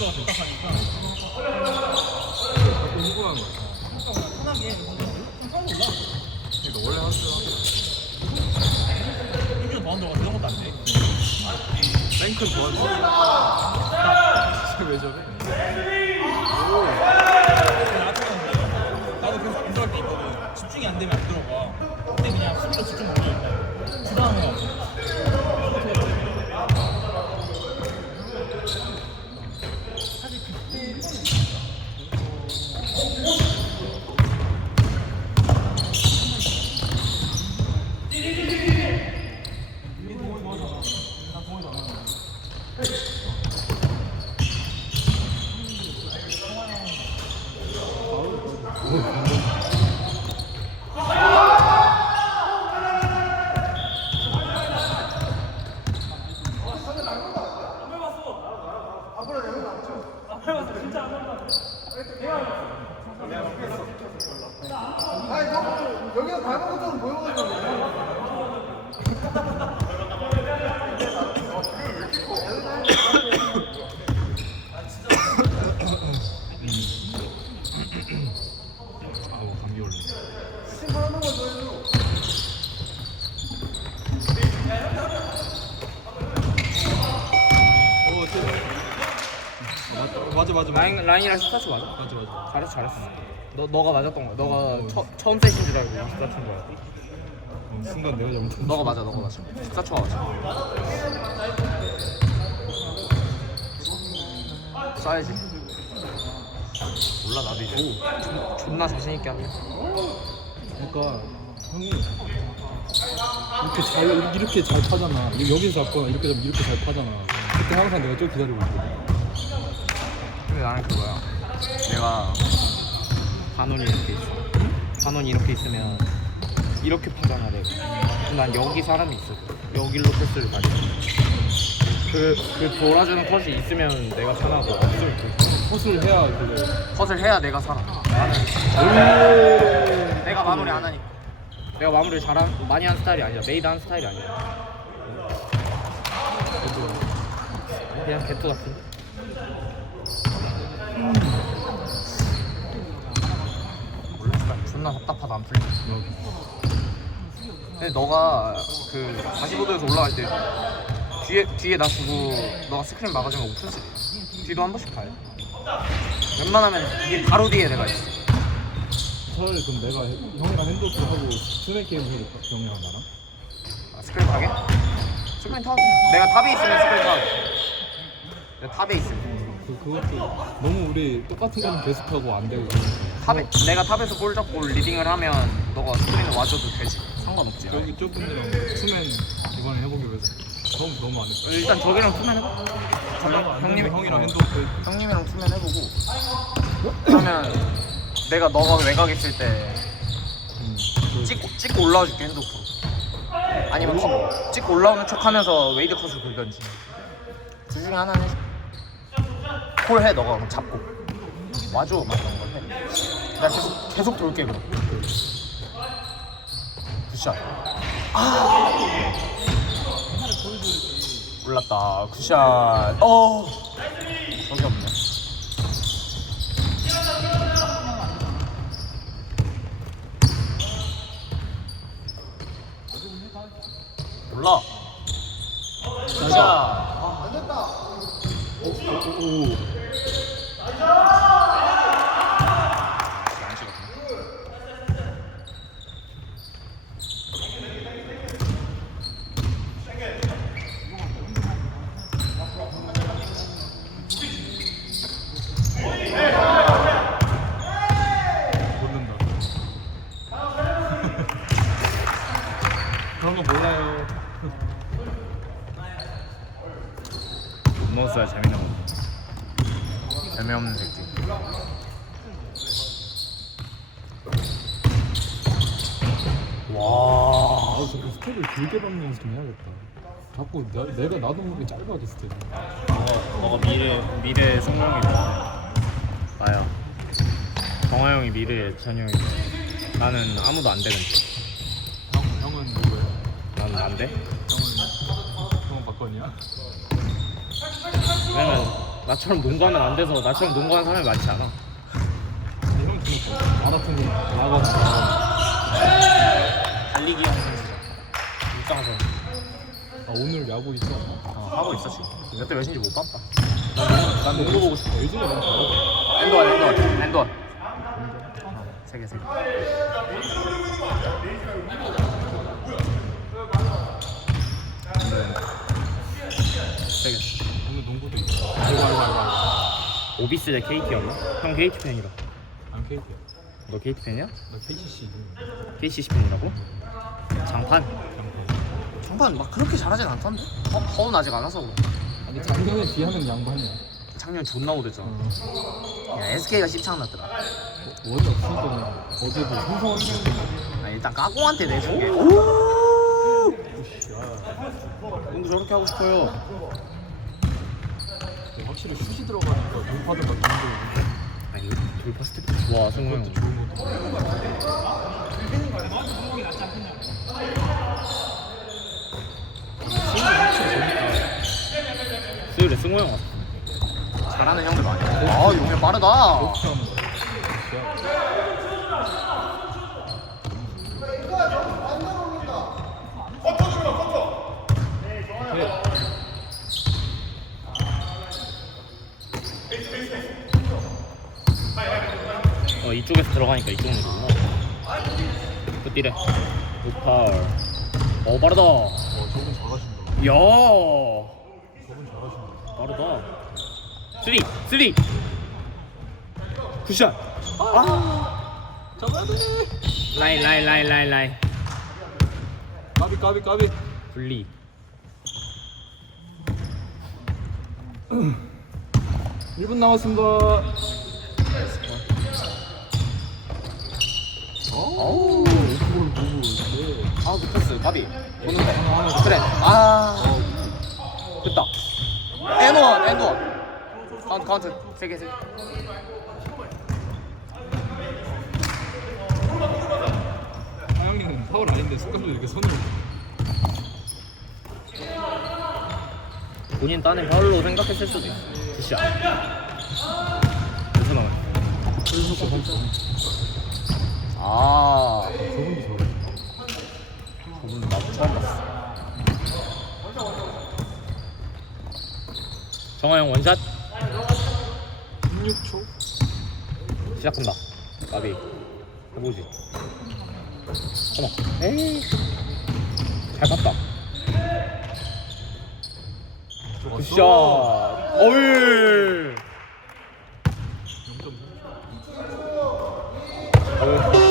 들어가서 딱하니까 자꾸 후보하는 거야. 편하게 좀 하고 올라. 너 원래 하수 이기는 들어가 이런 것도 안 돼. 랭크 좋아하지. 왜 저래? 나도 계속 안 들어갈 때 있거든. 집중이 안 되면 안 들어가. 근데 그냥 수비로 집중 못 해. 불안해. 사실 그때 여기가 닮은 것처럼 보여가지고. 아우 감기 올래. 신발 한 번만 더 해줘. 어, 쟤. 맞아 맞아 맞아. 라인 라인이랑 14초 맞아? 맞아 맞아. 잘했어 잘했어. 너 너가 맞았던 거야. 너가 처, 처음 세신 줄 알고 14초인 거야. 어, 순간 내가 잘못했 너가 맞아 너가 맞아. 14초가 맞아. 쏴야지. 몰라 나도 이제 존- 존나 자신 있게 하네. 그러니까 형이 이렇게 잘 이렇게 잘 파잖아. 여기서 잡거나 이렇게 잡으면 이렇게 잘 파잖아. 그때 항상 내가 좀 기다리고 있거든. 근데 나는 그거야. 내가 반원이 이렇게 있어. 반원이 이렇게 있으면 이렇게. 근데 난 여기 사람이 있어. 여기로 패스를. 해. 그, 그 돌아주는 컷이 있으면 내가 편하고 없으면 불편해. 컷을 해야 그게 컷을 해야 내가 살아. 나는 내가 마무리 안 하니까. 내가 마무리 잘한 많이 한 스타일이 아니야. 메이드 한 스타일이 아니야. 그냥 개토 같은데. 몰라, 존나 답답하다 안 풀리네. 근데 너가 그 45도에서 올라갈 때 뒤에 뒤에 나 두고 너가 스크린 막아주면 오픈스리. 뒤도 한 번씩 봐요. 웬만하면 이 바로 뒤에 내가 있어. 차라리 그럼 내가 해- 형이랑 핸드오프 하고 스낵 게임 해볼까? 형이랑 나랑? 아, 스크린 타게? 스크린 타고 내가 탑에 있으면 스크린 타고 내가 탑에 있으면 그 그것도 너무 우리 똑같은 거는 계속하고 안 되고. 탑에 내가 탑에서 볼 잡고 리딩을 하면 너가 스크린을 와줘도 되지. 상관없지. 여기 저분들랑 투맨 이번에 해보기로 했어. 너무 너무 안 했어. 일단 저기랑 투면 해봐. 형, 형님 형이랑 핸드오프 형님이랑 투면 해보고. 그러면 내가 너가 외곽 있을 때 음, 찍고 찍고 올라와줄게 핸드오프로 아니면 컵 찍고 올라오는 척하면서 웨이드 컷을 굴던지. 둘 중에 하나는 해. 콜해 너가 그럼 잡고. 와줘 막 이런 내가 계속 계속 돌게 그럼. 굿샷. 아! 올랐다. 굿샷. 어! 저기 없네 몰라 굿샷 안 됐다. 오, 안 찍었네 모른다. 그런 거 몰라요. 못 먹었어야 재미난 거 재미없는 새끼 와 아, 저그 스텝을 길게 밟는 연습 좀 해야겠다. 자꾸 나, 내가 나도 모르게 짧아져 스텝이. 너가, 너가 미래 미래의 성룡이 돼 나야 정화 형이 미래의 전형이 돼 나는 아무도 안 되는 데 형, 형은 누구예요? 나는 안 돼? 형은 형은 박건이야? 왜냐면 나처럼 농구하면 안 돼서 나처럼 농구하는 사람이 많지 않아. 근데 형나 같은 거 나가서 달리기 하는 선수죠. 육상선. 아 오늘 야구 있어 어, 하고 있어 지금. 몇대 몇인지 못 봤다. 난 농구 보고 싶어. 예전에 너무 잘하고 엔드원 엔드원 엔드원. 세 개, 세 개. 세 개. 오늘 농구도 있어 아이고 아이고 아이고 오비스 대 KT였나? 형 KT 팬이라. 난 KT야 너 KT 팬이야? 나 KCC KCC 팬이라고? 장판? 장판 막 그렇게 잘하진 않던데? 어? 허운 아직 안 와서 그래. 아니 작년에 비하면 양반이야 작년 존나 오랬잖아. 어. 야, SK가 씹창 났더라. 원이 없으니까 어제도 흥성원 했는데 아, 일단 까공한테 내준 게. 오! 농구 저렇게 하고 싶어요. 확실히 슛이 들어가니까 돌파도가 너무 아니 돌파 스텝 좋아 승우 형. 좋은 것같아 승우 형 왔어. 잘하는 형들 많이. 아 용현 빠르다. 어 이쪽에서 들어가니까 이쪽 으로구나. 굿디래. 굿파울. 어 빠르다. 어 저분 잘하신다 야 저분 잘하신다 빠르다. 쓰리 쓰리. 굿샷. 아. 잡아야 돼 라인 라인 라인 라인 라인. 까비 까비 까비 분리. 1분 남았습니다 어우. 이걸 보고 이렇게 아 붙었어 가비 보는데 그래 아 됐다 엔원 카운트 카운트. 세개 세개. 하영이는 파울 아닌데 습관적으로 이렇게 손으로. 본인 딴에 파울로 생각했을 수도 있어. 굿샷. 무슨 나와 아. 저분도 저래 저분 나도 처음 봤어 정화영 원샷. 16초. 시작한다. 가비. 해보지. 어머. 에이. 잘 봤다. 굿샷. 어이. 어이